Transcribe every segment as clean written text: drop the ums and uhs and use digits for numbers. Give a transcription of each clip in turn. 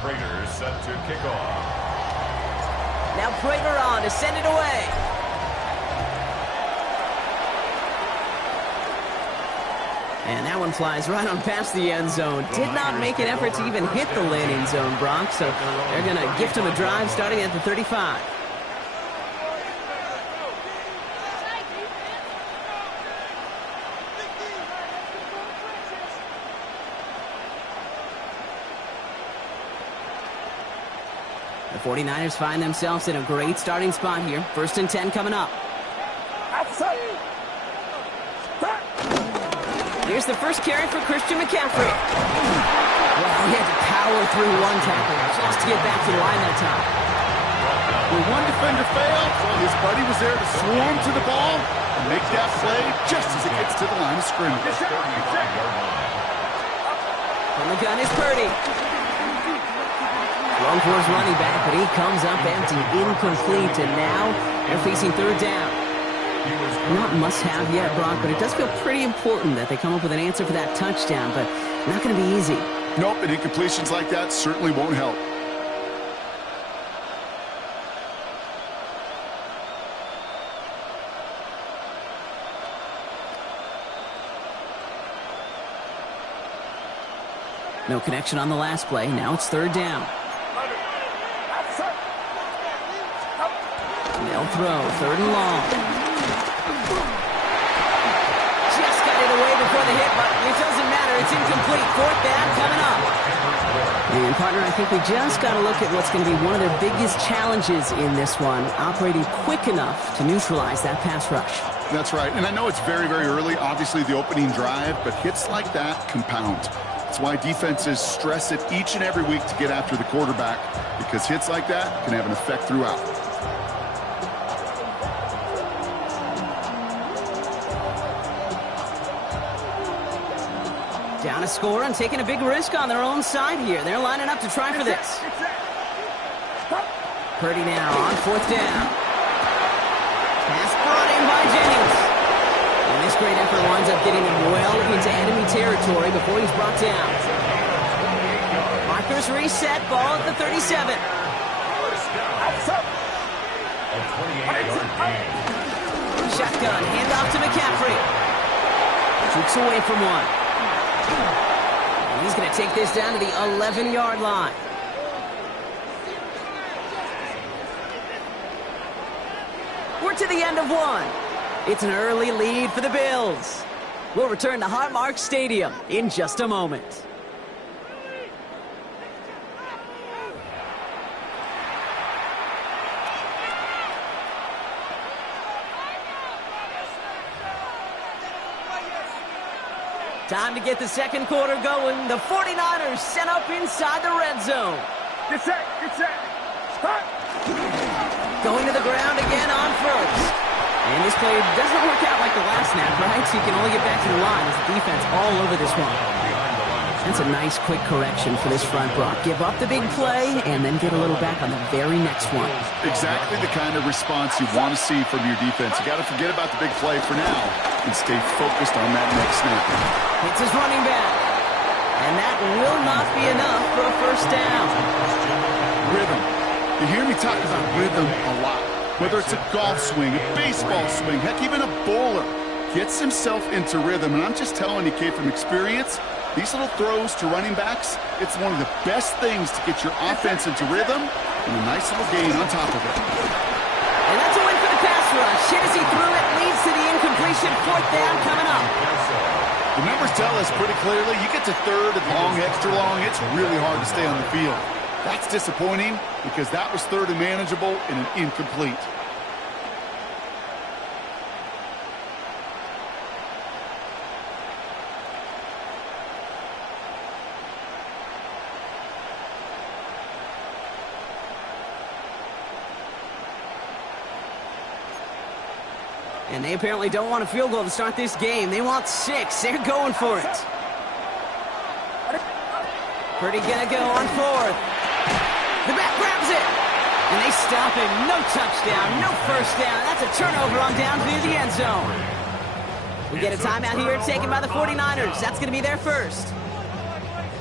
Prater set to kick off. Now Prater on to send it away. And that one flies right on past the end zone. Did not make an effort to even hit the landing zone, Brock. So they're going to gift him a drive starting at the 35. The 49ers find themselves in a great starting spot here. 1st and 10 coming up. Here's the first carry for Christian McCaffrey. Well, he had to power through one tackle just to get back to the line that time. When one defender failed, his buddy was there to swarm to the ball and make that play just as it gets to the line of scrimmage. From the gun is Purdy. Thrown for his running back, but he comes up empty, incomplete, and now they're facing 3rd down. Not must-have yet, Brock, but it does feel pretty important that they come up with an answer for that touchdown, but not going to be easy. Nope, and incompletions like that certainly won't help. No connection on the last play. Now it's 3rd down. They'll throw. 3rd and long. Just got it away before the hit, but it doesn't matter. It's incomplete. 4th down coming up. And, partner, I think we just got to look at what's going to be one of their biggest challenges in this one, operating quick enough to neutralize that pass rush. That's right. And I know it's very, very early, obviously the opening drive, but hits like that compound. That's why defenses stress it each and every week to get after the quarterback, because hits like that can have an effect throughout. Down a score and taking a big risk on their own side here. They're lining up to try for this. Purdy now on 4th down. Pass brought in by Jennings. And this great effort winds up getting him well into enemy territory before he's brought down. Markers reset, ball at the 37. Shotgun, handoff to McCaffrey. Shoots away from one. And he's going to take this down to the 11-yard line. We're to the end of one. It's an early lead for the Bills. We'll return to Highmark Stadium in just a moment. Time to get the second quarter going. The 49ers set up inside the red zone. Get set, get set. Going to the ground again on 1st. And this play doesn't work out like the last snap, right? So you can only get back to the line as the defense all over this one. That's a nice quick correction for this front, Brock. Give up the big play and then get a little back on the very next one. Exactly the kind of response you want to see from your defense. You got to forget about the big play for now and stay focused on that next snap. It's his running back. And that will not be enough for a 1st down. Rhythm. You hear me talk about rhythm a lot. Whether it's a golf swing, a baseball swing, heck, even a bowler gets himself into rhythm. And I'm just telling you, kid, from experience, these little throws to running backs, it's one of the best things to get your offense into rhythm and a nice little gain on top of it. And that's a win for the pass rush. Hit as he threw it, leads to the incompletion. 4th down coming up. The numbers tell us pretty clearly, you get to 3rd and long, extra long, it's really hard to stay on the field. That's disappointing because that was 3rd and manageable and an incomplete. And they apparently don't want a field goal to start this game. They want 6. They're going for it. Purdy gonna go on 4th. The back grabs it. And they stop him. No touchdown, no 1st down. That's a turnover on down to the end zone. We get a timeout here taken by the 49ers. That's going to be their first.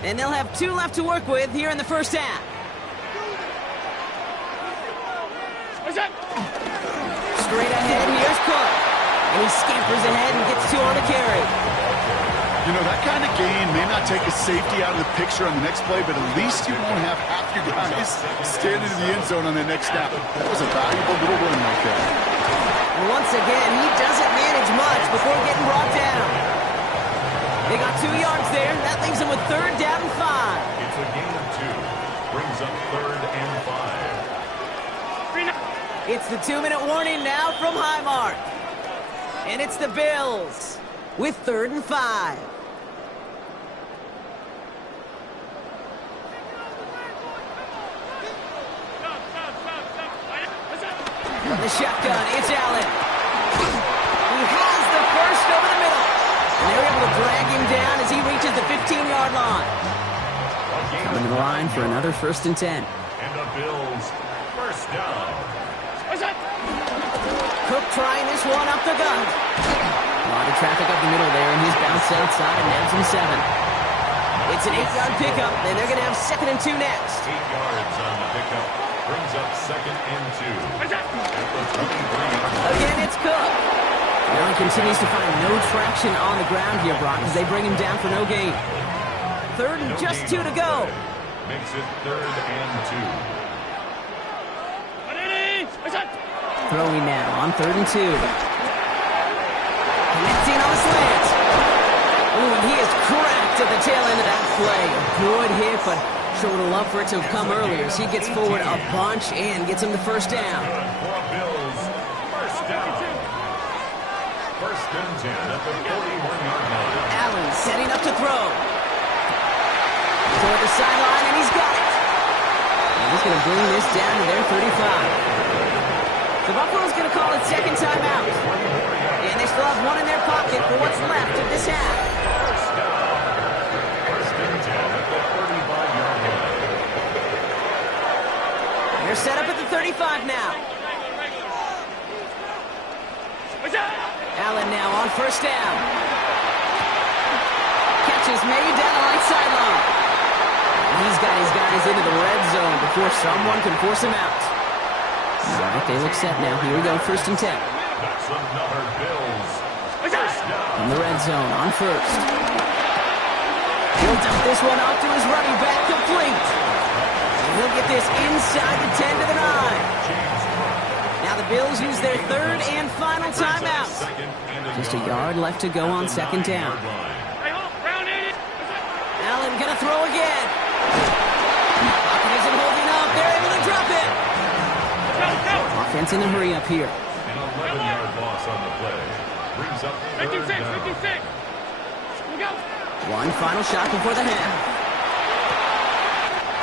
And they'll have 2 left to work with here in the first half. Straight ahead, here's Cook. And he scampers ahead and gets 2 on the carry. You know, that kind of gain may not take a safety out of the picture on the next play, but at least you won't have half your guys standing in the end zone on the next snap. That was a valuable little run right there. Once again, he doesn't manage much before getting brought down. They got 2 yards there. That leaves them with 3rd down and 5. It's a gain of 2. Brings up 3rd and 5. It's the 2-minute warning now from Highmark. And it's the Bills with 3rd and 5. From the shotgun, it's Allen. He has the first over the middle. And they're able to drag him down as he reaches the 15-yard line. Coming to the line for another 1st and 10. And the Bills, first down. Cook trying this one up the gut. A lot of traffic up the middle there, and he's bounced outside and nabs him 7. It's an 8-yard pickup, and they're going to have 2nd and 2 next. 8 yards on the pickup. Brings up 2nd and 2. Again, it's Cook. Now he continues to find no traction on the ground here, Brock, as they bring him down for no gain. 3rd and just 2 to go. Makes it 3rd and 2. Throwing now on 3rd and 2. Connecting on the slant. Ooh, and he is cracked at the tail end of that play. A good hit, but sure would have loved for it to have come earlier as he gets forward a bunch and gets him the 1st down. For Bills, first down. 1st and 10 at the 41-yard line. Allen setting up to throw. Toward the sideline, and he's got it. And he's going to bring this down to their 35. The Buffalo's going to call it 2nd timeout. And they still have 1 in their pocket for what's left of this half. First down. 1st and 10 at the 35-yard line. They're set up at the 35 now. Allen now on 1st down. Catch is made down the right sideline. He's got his guys into the red zone before someone can force him out. All right, they look set now. Here we go, 1st and 10. That's another Bills. First down. In the red zone on 1st. He'll dump this one off to his running back, complete. And he'll get this inside the 10 to the 9. Now the Bills use their 3rd and final timeout. Just a yard left to go on 2nd down. Allen gonna throw again. Pocket isn't holding up. They're able to drop it. Offense in the hurry up here. An 11-yard loss on the play. Brings up 3rd down. One final shot before the half.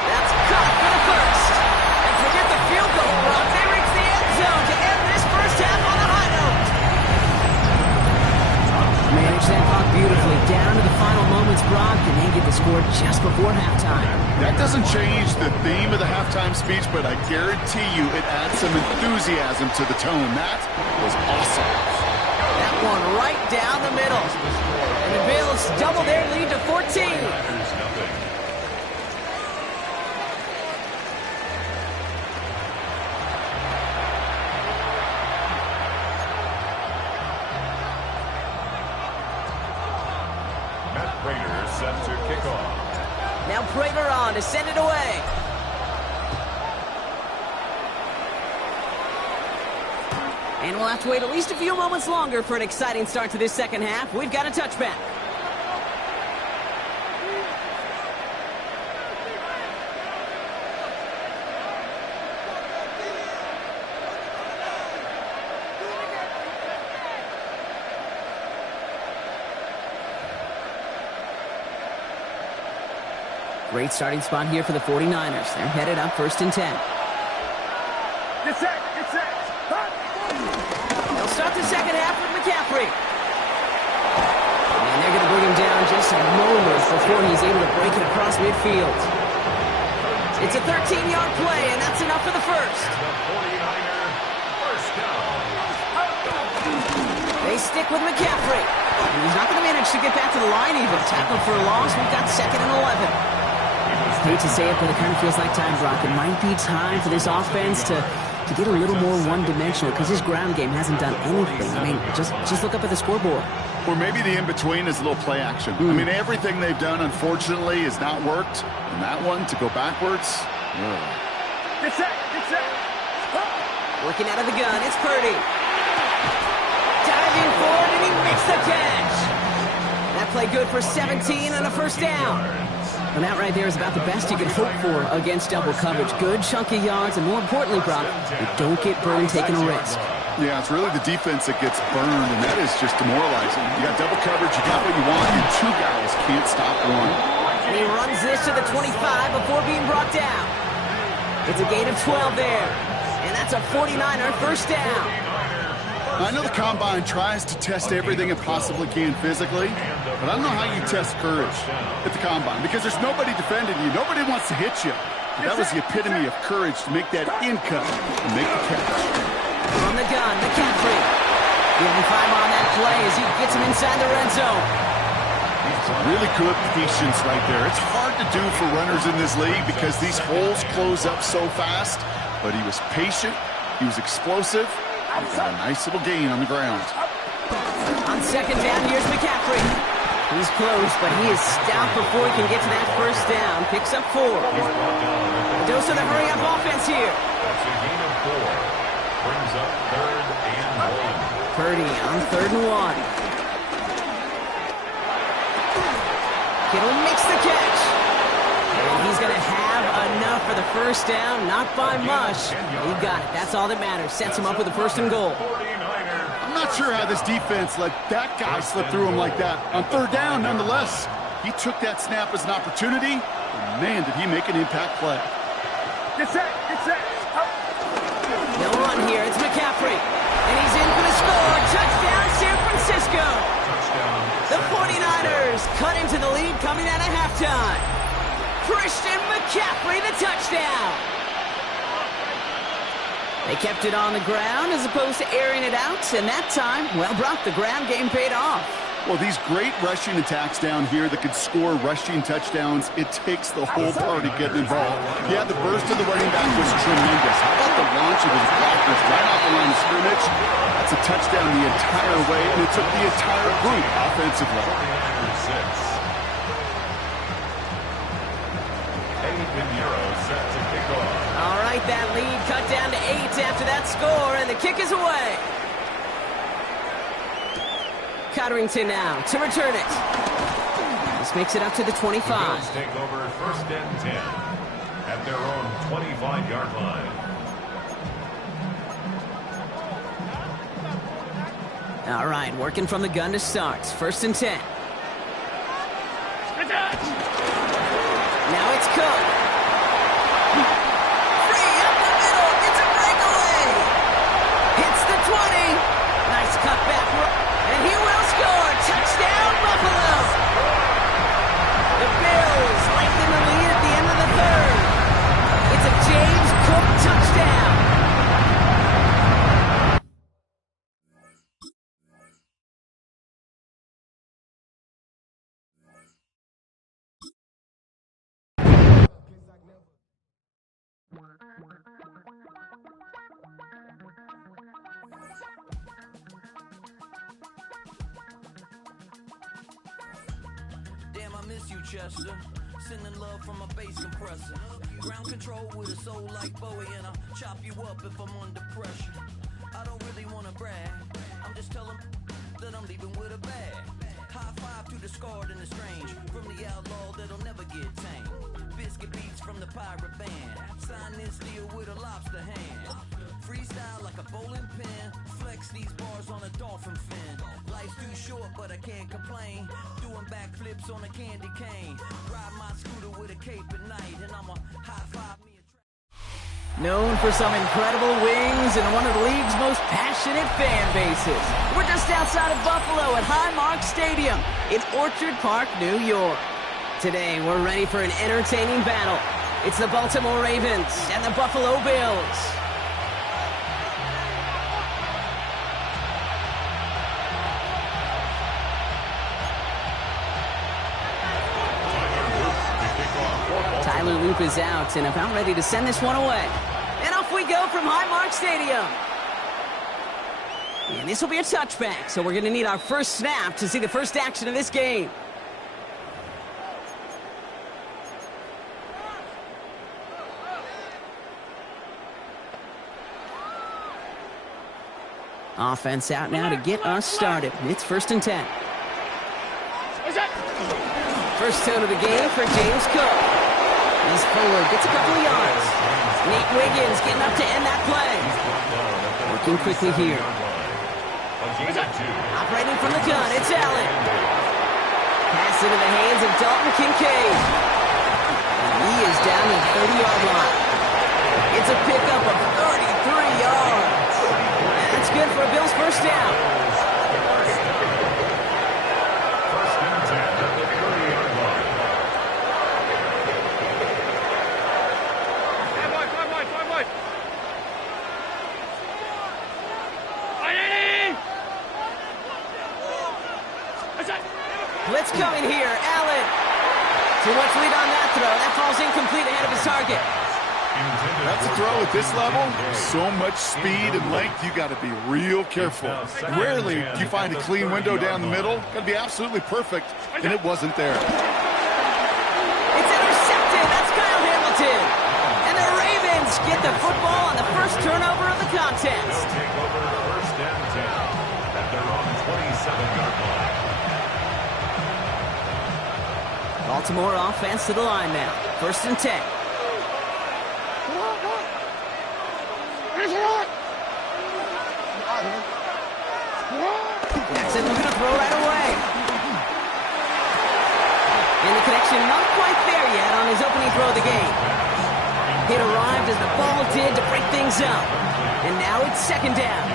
That's caught for the 1st. And forget the field goal run. They reach the end zone to end this first half on a high note. Manage that clock beautifully down to the final moments, Brock, and they get the score just before halftime. That doesn't change the theme of the halftime speech, but I guarantee you it adds some enthusiasm to the tone. That was awesome. That one right down the middle. And the Bills double their lead to 14. Matt Prater set to kick off. Now Prater on to send it away. And we'll have to wait at least a few moments longer for an exciting start to this 2nd half. We've got a touchback. Great starting spot here for the 49ers. They're headed up 1st and 10. Get set! They'll start the 2nd half with McCaffrey. And they're going to bring him down just a moment before he's able to break it across midfield. It's a 13-yard play, and that's enough for the 1st. The 49er first down. They stick with McCaffrey. And he's not going to manage to get back to the line even. Tackle for a loss. We've got 2nd and 11. Hate to say it, but it kind of feels like time, Brock. It might be time for this offense to get a little more one-dimensional because his ground game hasn't done anything. I mean, just look up at the scoreboard. Or maybe the in-between is a little play action. I mean, everything they've done, unfortunately, has not worked. And that one, to go backwards, Get set. Working out of the gun, it's Purdy. Diving forward, and he makes the catch. That play good for 17 and a first down. And that right there is about the best you can hope for against double coverage. Good chunky yards, and more importantly, Brock, you don't get burned taking a risk. Yeah, it's really the defense that gets burned, and that is just demoralizing. You got double coverage, you got what you want, and 2 guys can't stop one. And he runs this to the 25 before being brought down. It's a gain of 12 there. And that's a 49er first down. I know the Combine tries to test everything it possibly can physically, but I don't know how you test courage at the Combine because there's nobody defending you. Nobody wants to hit you. But that was the epitome of courage to make that in cut and make the catch. From the gun, McCaffrey. Giving 5 on that play as he gets him inside the red zone. Really good patience right there. It's hard to do for runners in this league because these holes close up so fast. But he was patient, he was explosive, and got a nice little gain on the ground. On 2nd down, here's McCaffrey. He's close, but he is stout before he can get to that first down. Picks up 4. A dose of the hurry-up offense here. That's a gain of 4. Brings up 3rd and 1. Purdy on 3rd and 1. Kittle makes the catch. And he's going to have enough for the first down, not by much. He got it. That's all that matters. Sets him up with a 1st and goal. I'm not sure how this defense let that guy slip through him like that. On 3rd down, nonetheless, he took that snap as an opportunity. And man, did he make an impact play. Get set. No run here. It's McCaffrey. And he's in for the score. Touchdown, San Francisco. The 49ers cut into the lead coming out of halftime. Christian McCaffrey, the touchdown. They kept it on the ground as opposed to airing it out, and that time, well, Brock, the ground game paid off. Well, these great rushing attacks down here that could score rushing touchdowns, it takes the whole party getting involved. Yeah, the burst of the running back was tremendous. How about the launch of his blockers right off the line of scrimmage? That's a touchdown the entire way, and it took the entire group offensively. All right, that lead cut down to 8 after that score, and the kick is away. Cotterington now to return it. This makes it up to the 25. The Bills take over 1st and 10 at their own 25-yard line. All right, working from the gun to start. 1st and 10. Now it's Cook. Free up the middle. It's a breakaway. Hits the 20. Nice cutback. And he will score. Touchdown, Buffalo. The Bills lengthen the lead at the end of the 3rd. It's a James Cook touchdown. Damn, I miss you, Chester. Sending love from a bass compressor. Ground control with a soul like Bowie, and I'll chop you up if I'm under pressure. I don't really want to brag. I'm just telling that I'm leaving with a bag. High five to the scarred and the strange. From the outlaw that'll never get tamed. Biscuit beats from the pirate band. Sign this deal with a lobster hand. Freestyle like a bowling pin. Flex these bars on a dolphin fin. Life's too short, but I can't complain. Doing backflips on a candy cane. Ride my scooter with a cape at night, and I'ma high five me a Known for some incredible wings and one of the league's most passionate fan bases. We're just outside of Buffalo at Highmark Stadium in Orchard Park, New York. Today, we're ready for an entertaining battle. It's the Baltimore Ravens and the Buffalo Bills. Tyler Loop is out and about ready to send this one away. And off we go from Highmark Stadium. And this will be a touchback, so we're going to need our first snap to see the first action of this game. Offense out now to get us started. It's 1st and 10. First tone of the game for James Cook. He's forward, gets a couple of yards. Nate Wiggins getting up to end that play. Working quickly here. Operating from the gun, it's Allen. Pass into the hands of Dalton Kincaid. And he is down to the 30-yard line. It's a pickup of 33 yards. That's good for a Bills first down. First and 10 at the 30-yard line. Five wide. Blitz coming here. Allen. Too much lead on that throw. That falls incomplete ahead of his target. That's a throw at this level. So much speed and length, you got to be real careful. Rarely do you find a clean window down the middle. Got to be absolutely perfect, and it wasn't there. It's intercepted. That's Kyle Hamilton. And the Ravens get the football on the first turnover of the contest. They'll take over first and 10 at their own 27-yard line. Baltimore offense to the line now. 1st and 10. Jackson looking to throw right away. And the connection not quite there yet on his opening throw of the game. It arrived as the ball did to break things up. And now it's 2nd down.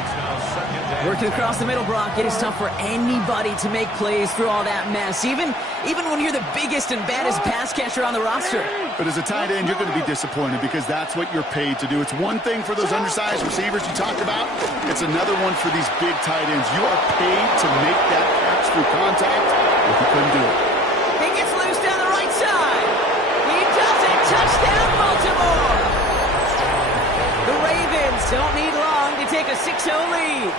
Working across the middle, Brock, it is tough for anybody to make plays through all that mess, even when you're the biggest and baddest pass catcher on the roster. But as a tight end, you're going to be disappointed because that's what you're paid to do. It's one thing for those undersized receivers you talked about. It's another one for these big tight ends. You are paid to make that catch through contact if you couldn't do it. He gets loose down the right side. He does it. Touchdown, Baltimore. The Ravens don't need long to take a 6-0 lead.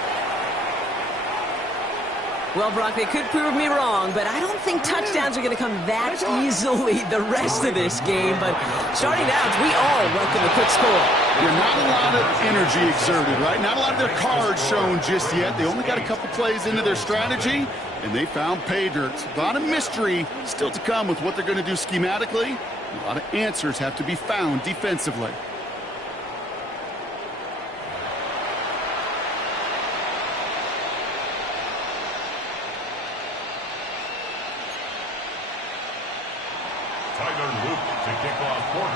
Well, Brock, they could prove me wrong, but I don't think touchdowns are going to come that easily the rest of this game. But starting out, we all welcome a quick score. You're not a lot of energy exerted, right? Not a lot of their cards shown just yet. They only got a couple plays into their strategy, and they found pay dirt. A lot of mystery still to come with what they're going to do schematically. A lot of answers have to be found defensively.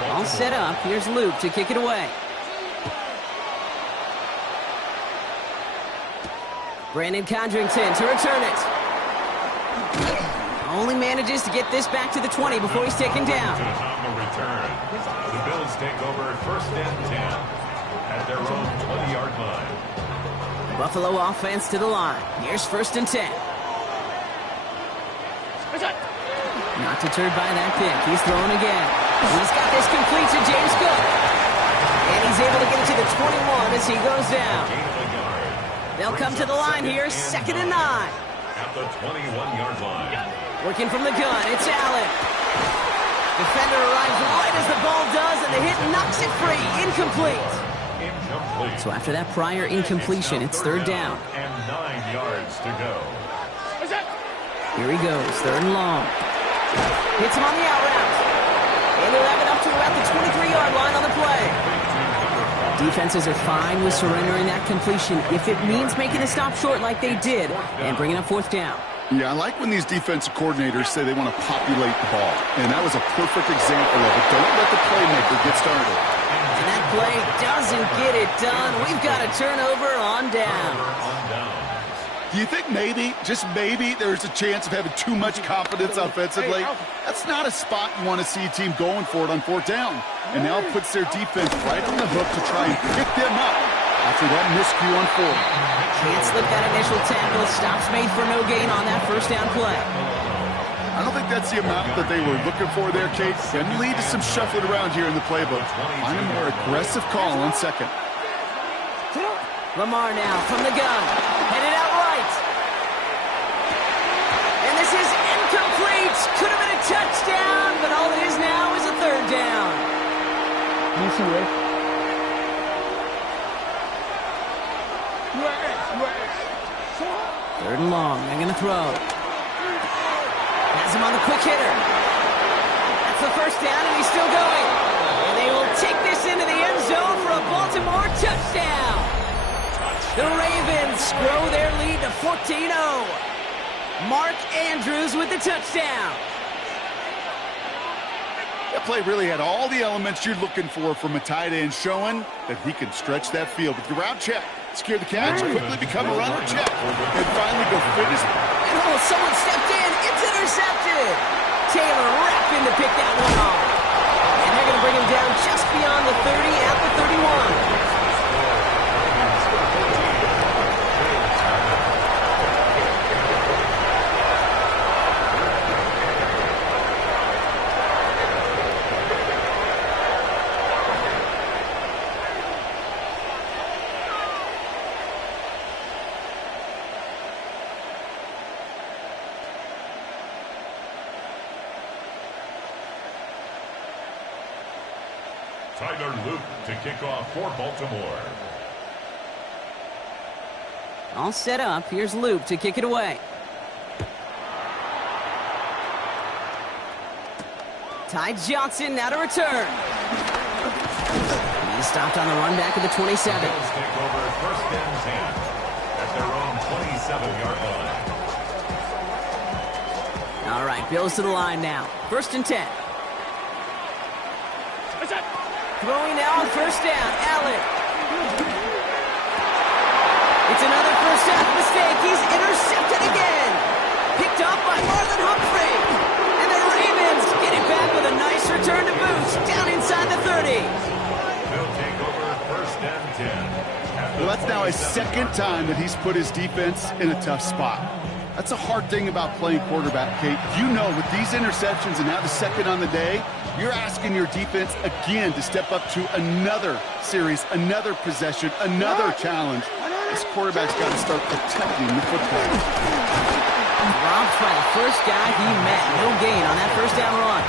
All set up. Here's Luke to kick it away. Brandon Condrington to return it. Only manages to get this back to the 20 before he's taken down. On the return, the Bills take over 1st and 10 at their own 20-yard line. Buffalo offense to the line. Here's 1st and 10. Not deterred by that pick. He's throwing again. He's got this complete to James Cook. And he's able to get it to the 21 as he goes down. They'll come to the line here, 2nd and 9. At the 21-yard line. Working from the gun, it's Allen. Defender arrives right as the ball does, and the hit knocks it free. Incomplete. So after that prior incompletion, it's 3rd down. And 9 yards to go. Here he goes, 3rd and long. Hits him on the out route. And he'll have it up to about the 23-yard line on the play. Defenses are fine with surrendering that completion if it means making a stop short like they did and bringing up 4th down. Yeah, I like when these defensive coordinators say they want to populate the ball. And that was a perfect example of it. Don't let the playmaker get started. And that play doesn't get it done. We've got a turnover on down. Do you think maybe, just maybe, there's a chance of having too much confidence offensively? That's not a spot you want to see a team going for it on 4th down. And now it puts their defense right on the hook to try and pick them up after that miscue on 4th. Can't slip that initial tackle. Stops made for no gain on that 1st down play. I don't think that's the amount that they were looking for there, Kate. Can lead to some shuffling around here in the playbook. Find a more aggressive call on second. Lamar now from the gun. Headed out right. And this is incomplete. Could have been a touchdown, but all it is now is a third down. Third and long. They're going to throw. Has him on the quick hitter. That's the first down, and he's still going. And they will take this into the end zone for a Baltimore touchdown. The Ravens grow their lead to 14-0. Mark Andrews with the touchdown. That play really had all the elements you're looking for from a tight end, showing that he can stretch that field with the route check, secure the catch, quickly become a runner check, and finally go finish. And oh, someone stepped in. It's intercepted. Taylor rapping to pick that one off. And they're going to bring him down just beyond the 30 at the 31. Tyler Luke to kick off for Baltimore. All set up. Here's Luke to kick it away. Ty Johnson now to return. He's stopped on the run back at the 27. Bills take over first and 10 at their own 27-yard line. All right, Bills to the line now. First and 10. Throwing now on first down, Allen. It's another first half mistake. He's intercepted again. Picked up by Marlon Humphrey. And the Ravens get it back with a nice return to boot down inside the 30. They'll take over first and 10. Well, that's now a second time that he's put his defense in a tough spot. That's a hard thing about playing quarterback, Kate. You know, with these interceptions and now the second on the day, you're asking your defense again to step up to another series, another possession, another challenge. This quarterback's got to start protecting the football. Robbed by the first guy he met. No gain on that first down run.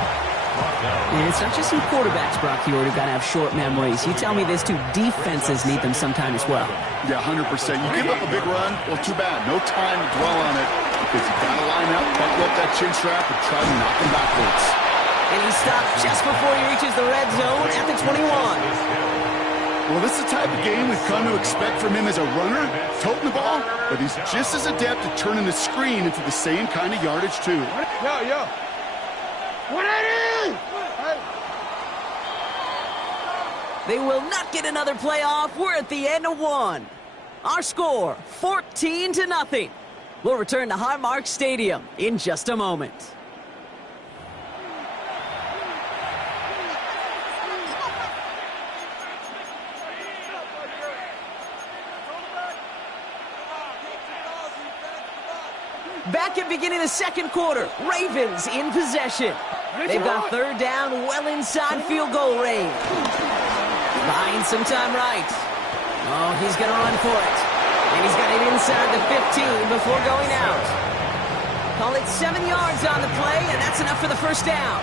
And it's not just some quarterbacks, Brock, you already got to have short memories. You tell me this too, defenses need them sometime as well. Yeah, 100%. You give up a big run, well, too bad. No time to dwell on it because you got to line up, buckle up that chin strap, and try to knock him backwards. And he stopped just before he reaches the red zone at the 21. Well, this is the type of game we've come to expect from him as a runner, toting the ball, but he's just as adept at turning the screen into the same kind of yardage, too. Yo. What it is? They will not get another playoff. We're at the end of one. Our score, 14-0. We'll return to Highmark Stadium in just a moment. Back at beginning of the second quarter, Ravens in possession. They've got third down well inside field goal range. Buying some time right. Oh, he's going to run for it. And he's got it inside the 15 before going out. Call it 7 yards on the play, and that's enough for the first down.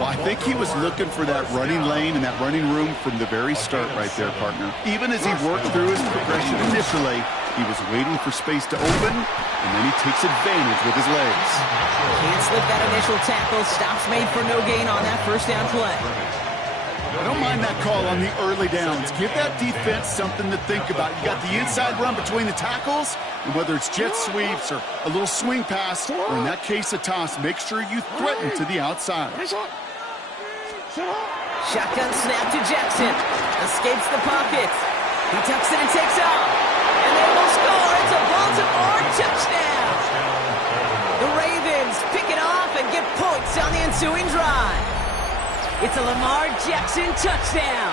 Well, I think he was looking for that running lane and that running room from the very start right there, partner. Even as he worked through his progression initially, he was waiting for space to open, and then he takes advantage with his legs. Can't slip that initial tackle. Stops made for no gain on that first down play. I don't mind that call on the early downs. Give that defense something to think about. You got the inside run between the tackles, and whether it's jet sweeps or a little swing pass, or in that case a toss, make sure you threaten to the outside. Shotgun snap to Jackson. Escapes the pocket. He tucks it and takes off. And they will score. It's a Baltimore touchdown. The Ravens pick it off and get points on the ensuing drive. It's a Lamar Jackson touchdown.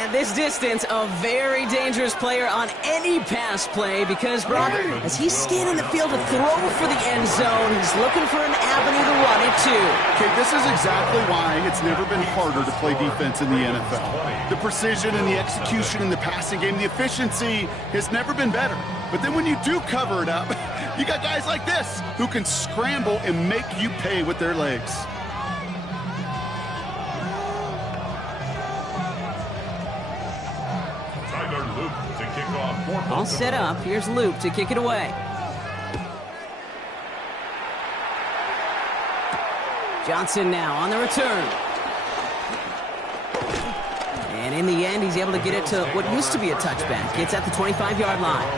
At this distance, a very dangerous player on any pass play because, Brock, as he's scanning the field to throw for the end zone, he's looking for an avenue to run it to. Okay, this is exactly why it's never been harder to play defense in the NFL. The precision and the execution in the passing game, the efficiency has never been better. But then when you do cover it up, you got guys like this who can scramble and make you pay with their legs. All set up. Here's Luke to kick it away. Johnson now on the return. And in the end, he's able to get it to what used to be a touchback. It's at the 25-yard line.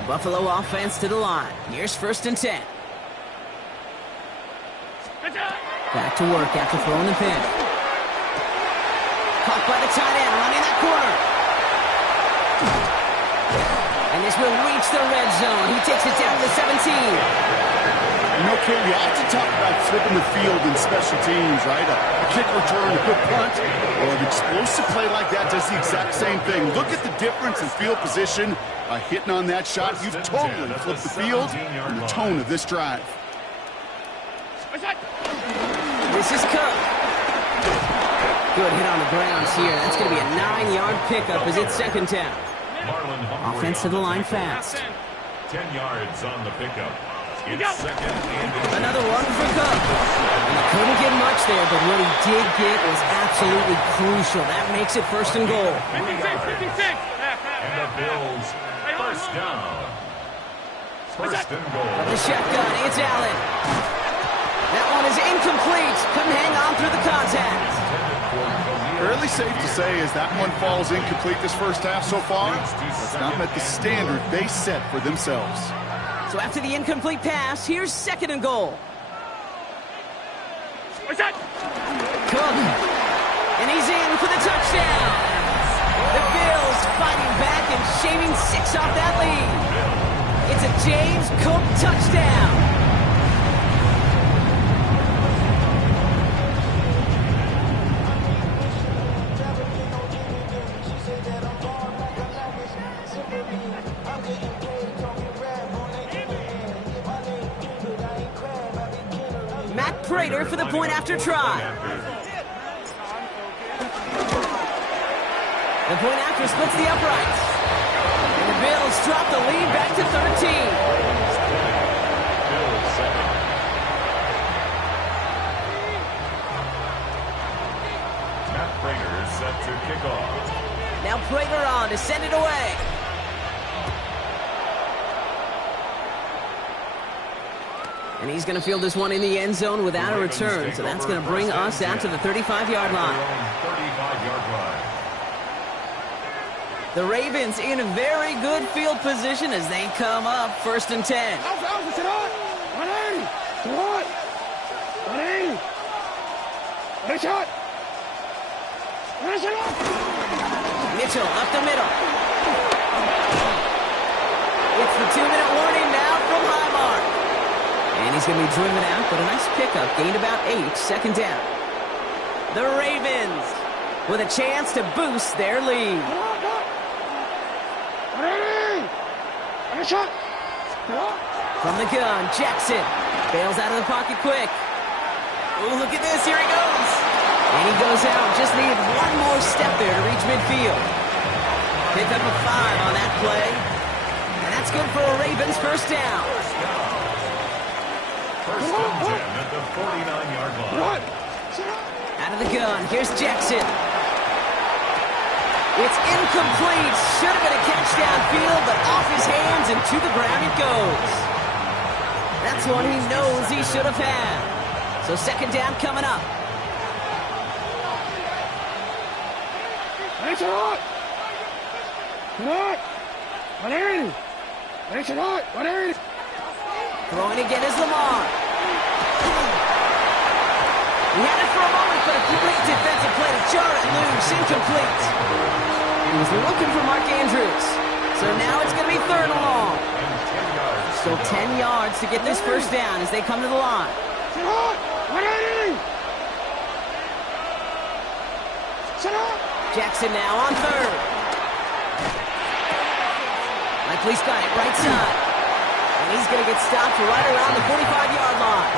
The Buffalo offense to the line. Here's 1st and 10. Back to work after throwing the pin. Caught by the tight end, running that corner. And this will reach the red zone. He takes it down to the 17. You know, Kate, we often talk about flipping the field in special teams, right? A kick return, a good punt. Well, an explosive play like that does the exact same thing. Look at the difference in field position. By hitting on that shot, you've totally flipped the field and the tone of this drive. This is Cook. Good hit on the grounds here. That's going to be a 9-yard pickup as it's 2nd down. Offense to the line fast. 10 yards on the pickup. It's 2nd and another one for Cook. And he couldn't get much there, but what he did get was absolutely crucial. That makes it 1st and goal. 56. And the Bills, 1st down. 1st and goal. From the shotgun, it's Allen. That one is incomplete. Couldn't hang on through the contact. Fairly safe to say as that one falls incomplete this first half so far, it's not met the standard they set for themselves. So after the incomplete pass, here's 2nd and goal. Cook. And he's in for the touchdown. The Bills fighting back and shaving 6 off that lead. It's a James Cook touchdown. Prater for the point after try. The point after splits the uprights. And the Bills drop the lead back to 13. Matt Prater is set to kick off. Now Prater on to send it away. And he's going to field this one in the end zone without a return. So that's going to bring us out to the 35-yard line. The Ravens in a very good field position as they come up 1st and 10. Mitchell up the middle. It's the 2-minute warning now from Highmark. And he's going to be driven out, but a nice pickup. Gained about 8, 2nd down. The Ravens with a chance to boost their lead. From the gun, Jackson bails out of the pocket quick. Oh, look at this. Here he goes. And he goes out. Just needed one more step there to reach midfield. Pick up a 5 on that play. And that's good for a Ravens 1st down. 1st and 10 at the 49-yard line. Out of the gun, here's Jackson. It's incomplete. Should have been a catch downfield, but off his hands and to the ground it goes. That's one he knows he should have had. So 2nd down coming up. Throwing again is Lamar. He had it for a moment, but a great defensive play to jar it loose, incomplete. He was looking for Mark Andrews. So now it's going to be 3rd and long. So 10 yards to get this 1st down as they come to the line. Jackson now on third. Likely's got it right side. And he's going to get stopped right around the 45-yard line.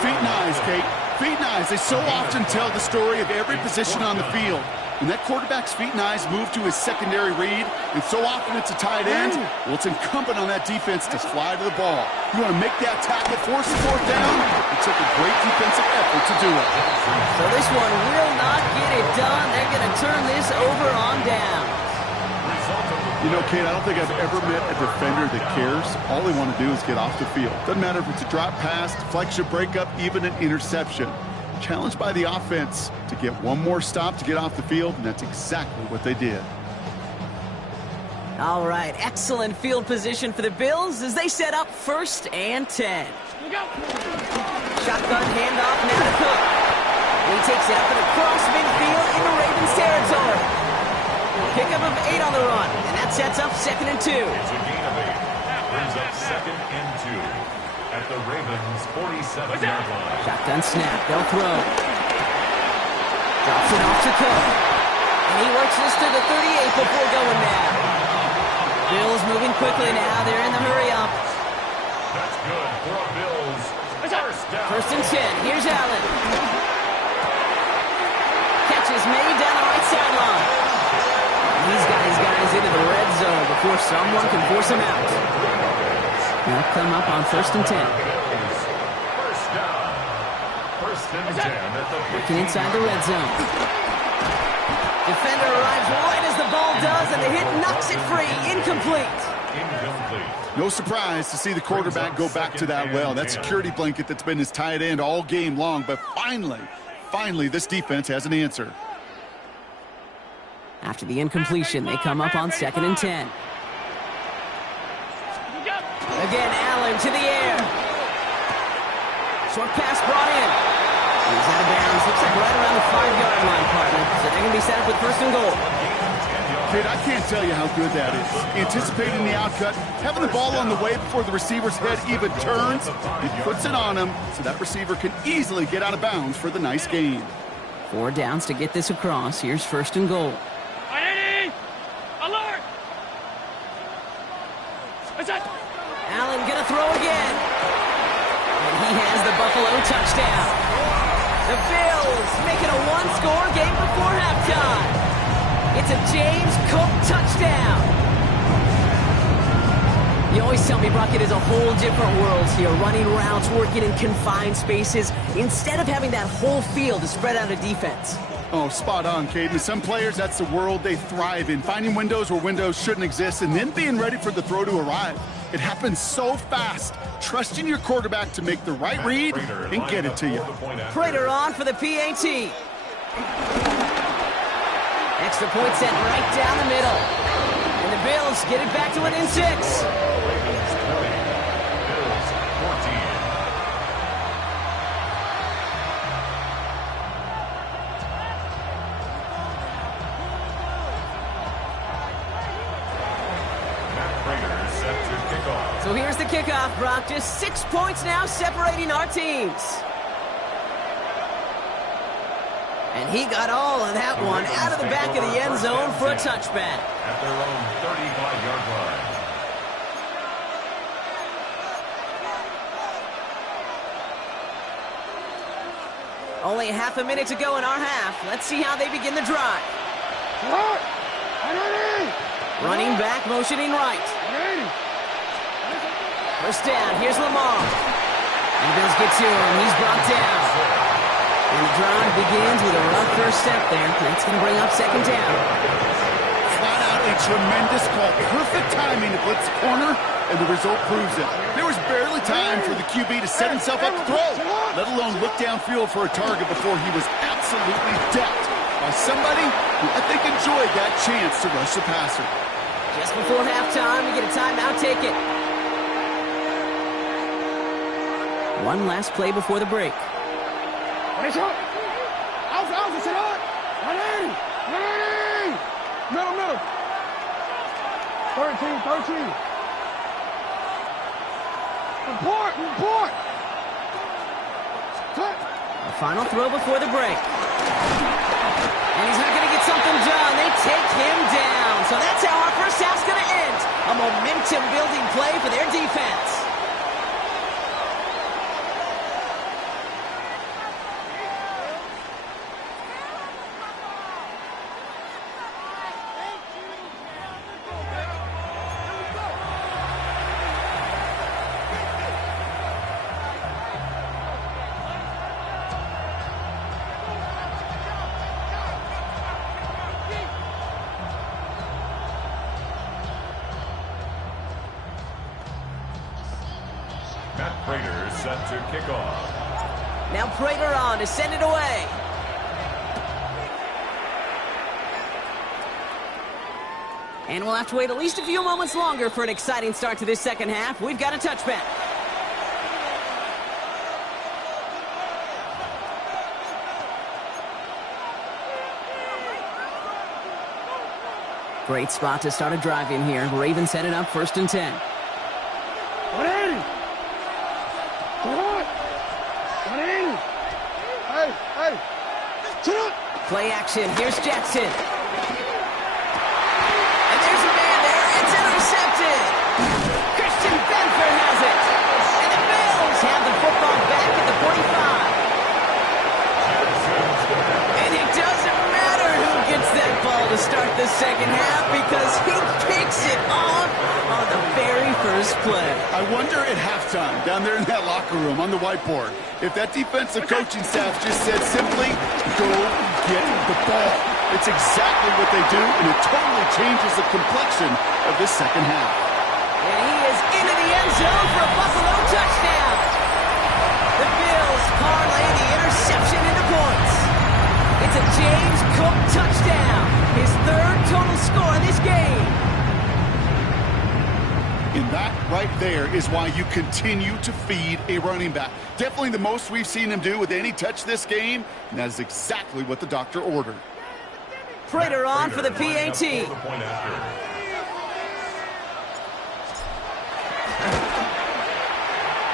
Feet and eyes, Kate. Feet and eyes. They so often tell the story of every position on the field. When that quarterback's feet and eyes move to his secondary read, and so often it's a tight end, well, it's incumbent on that defense to fly to the ball. You want to make that tackle, force the fourth down? It took a great defensive effort to do it. So this one will not get it done. They're going to turn this over on down. You know, Kate, I don't think I've ever met a defender that cares. All they want to do is get off the field. Doesn't matter if it's a drop pass, deflection, breakup, even an interception. Challenged by the offense to get one more stop to get off the field, and that's exactly what they did. All right, excellent field position for the Bills as they set up 1st and 10. Shotgun handoff now to Cook. He takes it up and across midfield into Ravens territory. Pickup of 8 on the run, and that sets up 2nd and 2. It's a gain of 8. Brings up 2nd and 2 at the Ravens' 47-yard line. Shotgun snap, they'll throw. Drops it off to Cook. And he works this to the 38 before going down. Bills moving quickly now. They're in the hurry up. That's good for a Bills. First down. 1st and 10. Here's Allen. Catch is made down the right sideline. He's got his guys into the red zone before someone can force him out. They'll come up on 1st and 10. First down. 1st and 10 at the Working inside the red zone. Defender arrives right as the ball does, and the hit knocks it free. Incomplete. No surprise to see the quarterback go back to that well. That security blanket that's been his tight end all game long, but finally, this defense has an answer. After the incompletion, they come up on 2nd and 10. Again, Allen to the air. Short pass brought in. He's out of bounds. Looks like right around the 5-yard line, partner. So they're going to be set up with 1st and goal. Kid, I can't tell you how good that is. Anticipating the outcut, having the ball on the way before the receiver's head even turns, he puts it on him so that receiver can easily get out of bounds for the nice gain. 4 downs to get this across. Here's 1st and goal. Alert! Allen gonna throw again. And he has the Buffalo touchdown. The Bills make it a 1-score game before halftime. It's a James Cook touchdown. You always tell me, Brock, it is a whole different world here. Running routes, working in confined spaces, instead of having that whole field to spread out a defense. Oh, spot on, Caden. Some players, that's the world they thrive in. Finding windows where windows shouldn't exist and then being ready for the throw to arrive. It happens so fast. Trusting your quarterback to make the right read and get it to you. Prater on for the PAT. Extra point set right down the middle. And the Bills get it back to within 6. Bills 20, Bills 14. So here's the kickoff, Brock. Just 6 points now separating our teams. And he got all of that one out of the back of the end zone for a touchback. At their own 35-yard line. Only half a minute to go in our half. Let's see how they begin the drive. Running back, motioning right. 1st down, here's Lamar. And Bills get to him, he's brought down. And the drive begins with a rough first step there. That's going to bring up 2nd down. Flat out a tremendous call. Perfect timing to blitz the corner, and the result proves it. There was barely time for the QB to set himself up to throw, let alone look downfield for a target before he was absolutely decked by somebody who I think enjoyed that chance to rush the passer. Just before halftime, we get a timeout ticket. One last play before the break. Middle. Middle. 13. Report. A final throw before the break. And he's not going to get something done. They take him down. So that's how our first half's going to end. A momentum-building play for their defense. Prater set to kick off. Now Prater on to send it away. And we'll have to wait at least a few moments longer for an exciting start to this second half. We've got a touchback. Great spot to start a drive in here. Ravens set it up 1st and 10. Play action. Here's Jackson. And there's a man there. It's intercepted. Christian Benford has it. And the Bills have the football back at the 45. And it doesn't matter who gets that ball to start the second half because he kicks it off on the very first play. I wonder at halftime, down there in that locker room on the whiteboard, if that defensive coaching staff just said simply, go get the ball. It's exactly what they do, and it totally changes the complexion of this second half. And he is into the end zone for a Buffalo touchdown. The Bills parlay the interception into points. It's a James Cook touchdown, his 3rd total score in this game. And that right there is why you continue to feed a running back. Definitely the most we've seen him do with any touch this game, and that is exactly what the doctor ordered. Prater on for the PAT.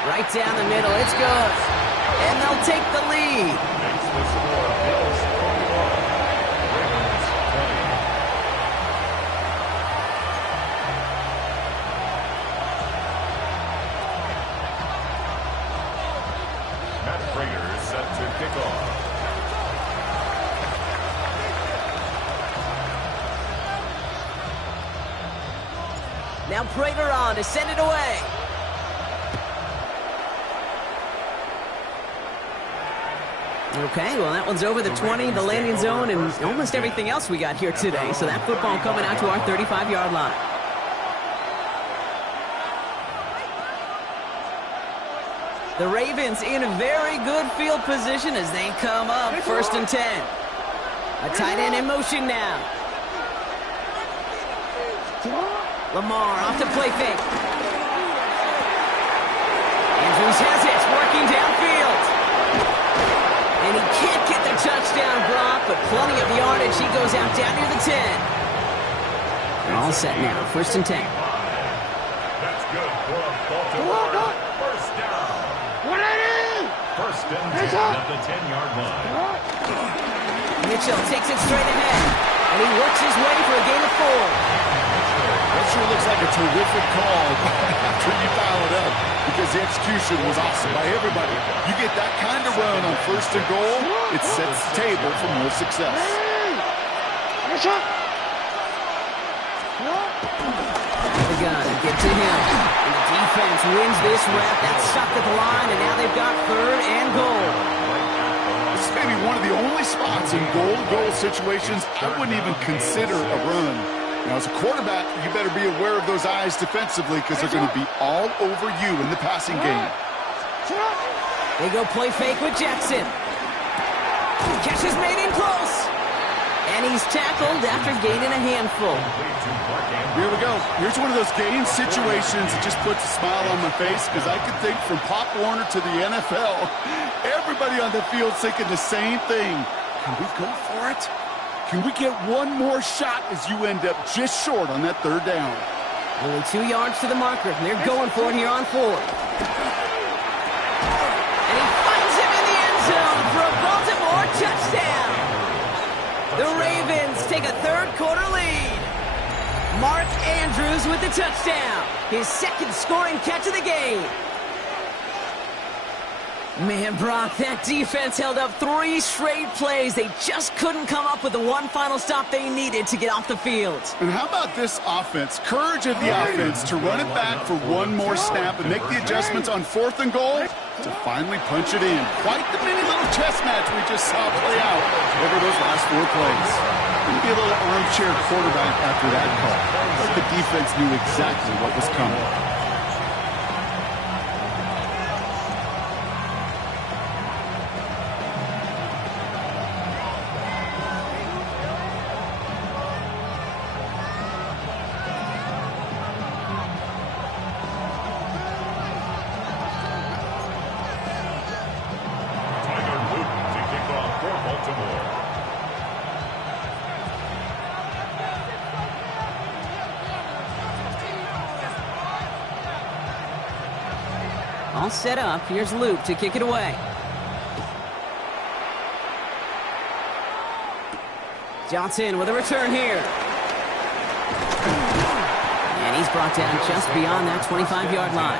Right down the middle, it's good. And they'll take the lead. Makes the score Bills 41, Ravens 20. Prater is set to kick off. Now Prater on to send it away. Okay, well, that one's over the 20, the landing zone, and almost everything else we got here today. So that football coming out to our 35-yard line. The Ravens in a very good field position as they come up 1st and 10. A tight end in motion now. Lamar off to play fake. Andrews has it, working downfield. And he can't get the touchdown block, but plenty of yardage. He goes out down near the 10. They're all set now, 1st and 10. That's good for Baltimore. First down. 1st and 10 at the 10-yard line. Mitchell takes it straight ahead, and he works his way for a gain of 4. That sure looks like a terrific call after you dial it up, because the execution was awesome by everybody. You get that kind of run on 1st and goal, it sets the table for more success. They gotta get to him. And the defense wins this rep. That's stuck at the line, and now they've got 3rd and goal. This is maybe one of the only spots in goal-to-goal situations I wouldn't even consider a run. Now, as a quarterback, you better be aware of those eyes defensively because they're going to be all over you in the passing game. They go play fake with Jackson. Catch is made in close. And he's tackled after gaining a handful. Here we go. Here's one of those game situations that just puts a smile on my face because I can think from Pop Warner to the NFL, everybody on the field thinking the same thing. Can we go for it? Can we get one more shot as you end up just short on that 3rd down? Only 2 yards to the marker. They're going for it here on 4th. And he finds him in the end zone for a Baltimore touchdown. The Ravens take a third-quarter lead. Mark Andrews with the touchdown. His second scoring catch of the game. Man, Brock, that defense held up 3 straight plays. They just couldn't come up with the one final stop they needed to get off the field. And how about this offense? Courage of the offense to run it back for one more snap and make the adjustments on 4th and goal to finally punch it in. Quite the mini little chess match we just saw play out over those last 4 plays. Maybe a little armchair quarterback after that call. But the defense knew exactly what was coming. All set up. Here's Luke to kick it away. Johnson with a return here. And he's brought down just beyond that 25-yard line.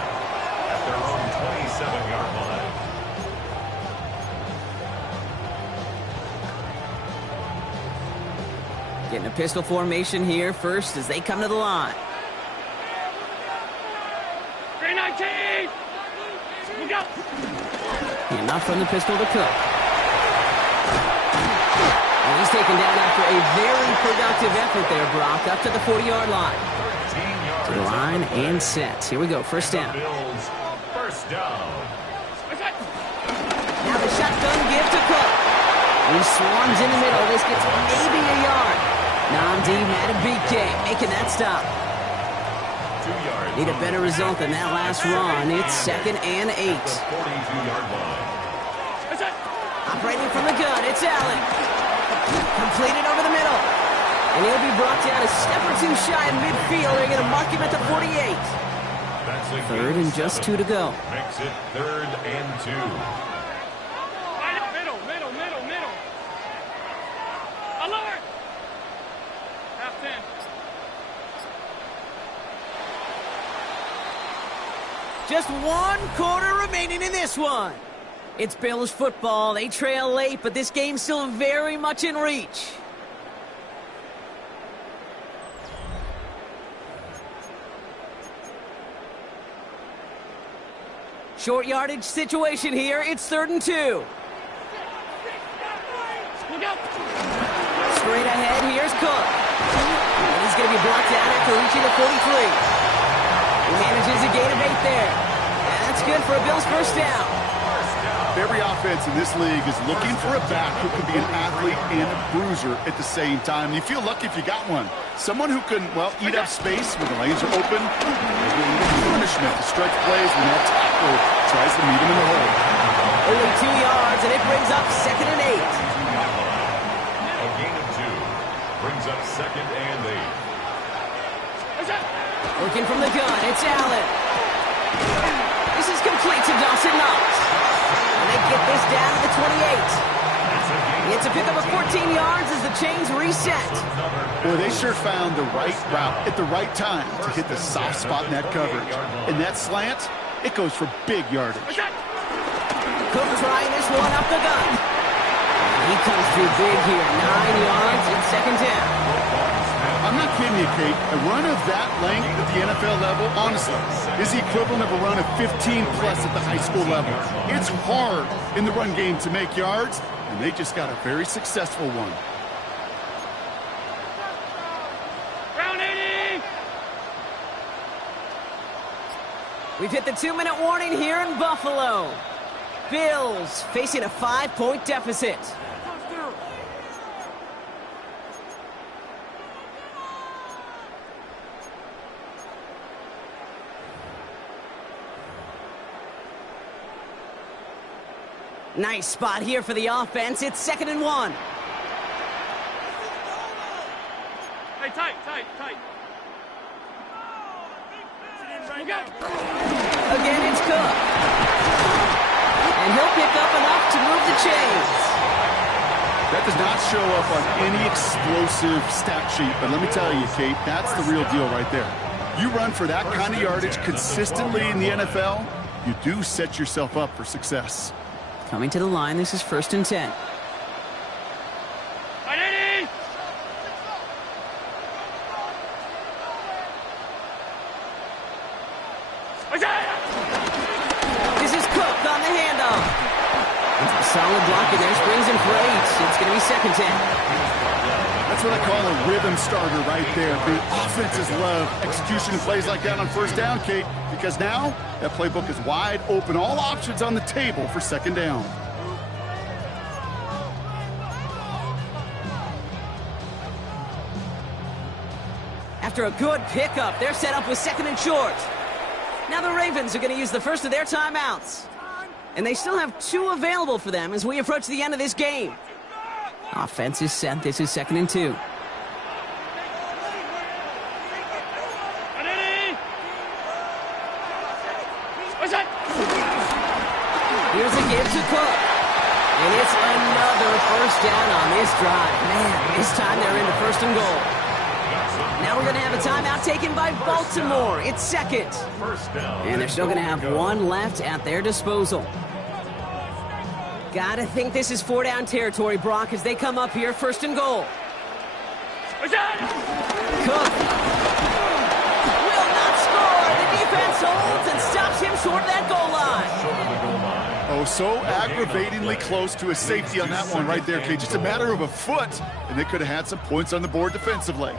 At their own 27-yard line. Getting a pistol formation here first as they come to the line. 319! We go! And not from the pistol to Cook. And he's taken down after a very productive effort there, Brock, up to the 40-yard line. To the line and set. Here we go, first down. Bills, first down. Now the shotgun give to Cook. He swarms in the middle. This gets maybe a yard. Namdi Matabike making that stop. 2 yards. Need a better result than that last run. It's 2nd and 8. 42-yard line. Operating from the gun, it's Allen. Completed over the middle. And he'll be brought down a step or 2 shy of midfield. They're going to mark him at the 48. That's a 3rd and just 2 to go. Makes it 3rd and 2. Middle. Alert! Half 10. Just 1 quarter remaining in this one. It's Bills football. They trail late, but this game's still very much in reach. Short yardage situation here. It's 3rd and 2. Straight ahead, here's Cook. And he's going to be brought down after reaching the 43. He manages a gain of 8 there. And that's good for a Bills first down. Every offense in this league is looking for a back who can be an athlete and a bruiser at the same time. You feel lucky if you got one. Someone who can, well, eat up space when the lanes are open. Maybe a little punishment to stretch plays when that tackle tries to meet him in the hole. Only 2 yards, and it brings up 2nd and 8. A gain of 2 brings up 2nd and 8. Looking from the gun, it's Allen. This is complete to Dawson Knox. And they get this down to the 28. It's a pickup of 14 yards as the chains reset. Boy, they sure found the right route at the right time to hit the soft spot in that coverage. And that slant, it goes for big yardage. Cook trying this one up the gun. And he comes through big here. 9 yards and 2nd down. I'm not kidding you, Kate. A run of that length at the NFL level, honestly, is the equivalent of a run of 15-plus at the high school level. It's hard in the run game to make yards, and they just got a very successful one. Round 80! We've hit the 2-minute warning here in Buffalo. Bills facing a 5-point deficit. Nice spot here for the offense. It's 2nd and 1. Hey, tight. Again, it's Cook. And he'll pick up enough to move the chains. That does not show up on any explosive stat sheet, but let me tell you, Kate, that's the real deal right there. You run for that kind of yardage consistently in the NFL, you do set yourself up for success. Coming to the line, this is 1st and 10. This is Cook on the handoff. Solid blocking there, springs in for 8. It's going to be 2nd 10. That's what I call a rhythm starter right there. The offenses love execution plays like that on 1st down, Kate, because now that playbook is wide open. All options on the table for 2nd down. After a good pickup, they're set up with 2nd and short. Now the Ravens are going to use the first of their timeouts. And they still have 2 available for them as we approach the end of this game. Offense is set. This is 2nd and 2. Here's a give to Cook. And it's another 1st down on this drive. Man, this time they're into 1st and goal. Now we're going to have a timeout taken by Baltimore. It's 2nd. And they're still going to have 1 left at their disposal. Gotta think this is 4-down territory, Brock, as they come up here, 1st and goal. Cook will not score. The defense holds and stops him short of that goal line. Oh, so aggravatingly close to a safety on that one right there, Kate. Just a matter of a foot, and they could have had some points on the board defensively.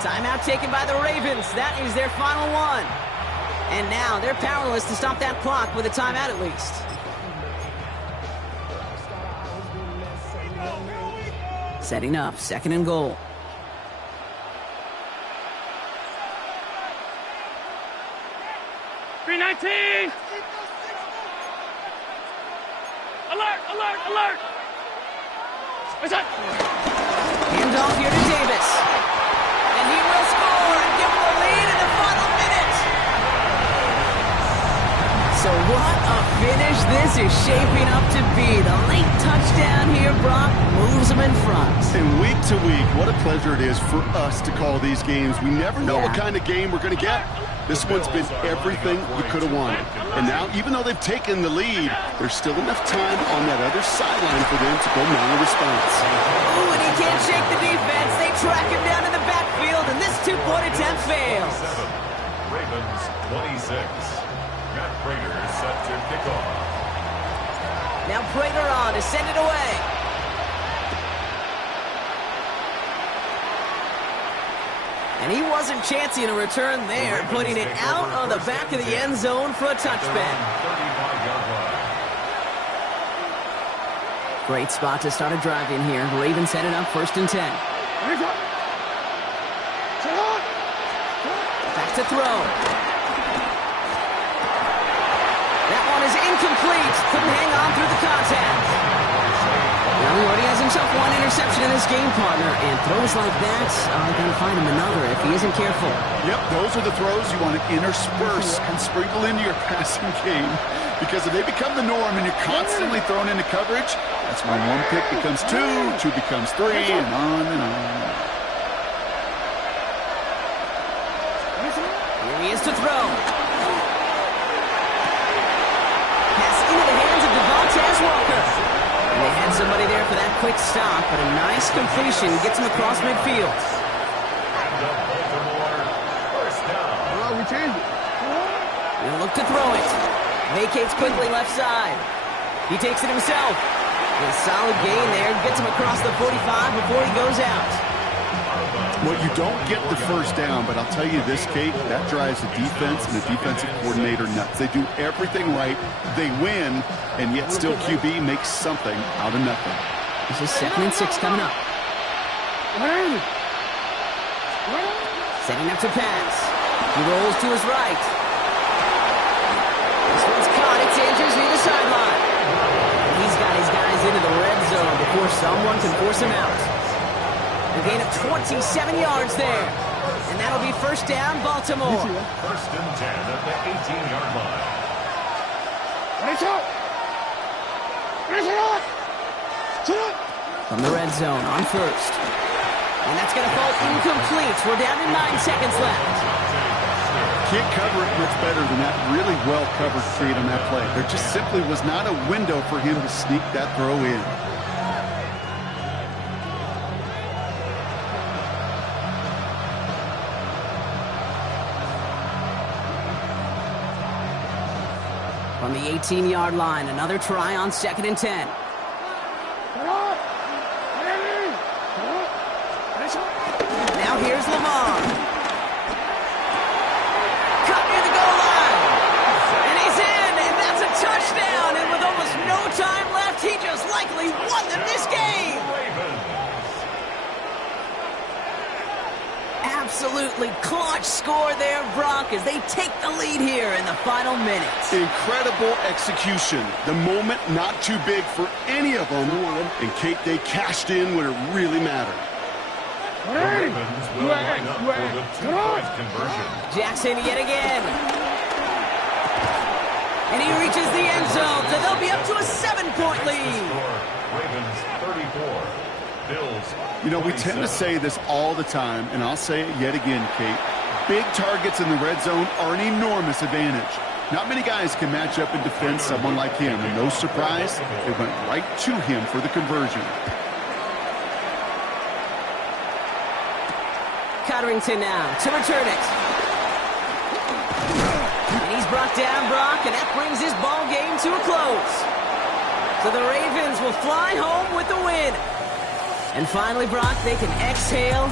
Timeout taken by the Ravens. That is their final one. And now they're powerless to stop that clock with a timeout at least. Setting up, 2nd and goal. $319! Alert! Alert! Alert! What's that? Handoff here to Davis. And he will score and give them the lead in the final minute. So what a finish this is shaping up to be. The late touchdown here, Brock, moves them in front. And week to week, what a pleasure it is for us to call these games. We never know what kind of game we're going to get. This one's been everything you could have wanted. And now, even though they've taken the lead, there's still enough time on that other sideline for them to go mount a response. Ooh, and he can't shake the defense. They track him down in the backfield, and this 2-point attempt fails. Ravens 26. Matt Prater is set to kick off. Now Prater on to send it away. And he wasn't chancing a return there, putting it out on the back of the end zone for a touchback. Great spot to start a drive in here. Ravens headed up 1st and 10. Back to throw. That one is incomplete. Couldn't hang on through the contact. Well, he already has himself 1 interception in this game, partner, and throws like that are going to find him another if he isn't careful. Yep, those are the throws you want to intersperse and sprinkle into your passing game, because if they become the norm and you're constantly thrown into coverage, that's when 1 pick becomes 2, 2 becomes 3, and on and on. Here he is to throw. Pass into the hands of Devontae Walker. And they had somebody there for that quick stop, but a nice completion gets him across midfield. He'll look to throw it. Vacates quickly left side. He takes it himself. And a solid gain there. Gets him across the 45 before he goes out. Well, you don't get the 1st down, but I'll tell you this, Kate, that drives the defense and the defensive coordinator nuts. They do everything right. They win, and yet still QB makes something out of nothing. This is 2nd and 6 coming up. Setting up to pass. He rolls to his right. This one's caught. It's Andrews near the sideline. He's got his guys into the red zone before someone can force him out. A gain of 27 yards there. And that'll be 1st down, Baltimore. 1st and 10 at the 18-yard line. From the red zone on first. And that's going to fall incomplete. We're down to 9 seconds left. Can't cover it much better than that really well-covered feed on that play. There just simply was not a window for him to sneak that throw in. From the 18-yard line, another try on 2nd and 10. Now here's Lamar. Cut near the goal line. And he's in, and that's a touchdown. And with almost no time left, he just likely won them this game. Absolutely clutch score there, Brock, as they take the lead here in the final minutes. Incredible execution. The moment not too big for any of them. And Kate, they cashed in when it really mattered. The Ravens will line up for the two-point conversion. Jackson yet again. And he reaches the end zone, so they'll be up to a 7-point lead. Ravens 34. Bills. You know, we tend to say this all the time, and I'll say it yet again, Kate. Big targets in the red zone are an enormous advantage. Not many guys can match up and defend someone like him, and no surprise, they went right to him for the conversion. Cotterington now to return it. And he's brought down, Brock, and that brings his ball game to a close. So the Ravens will fly home with the win. And finally, Brock, they can exhale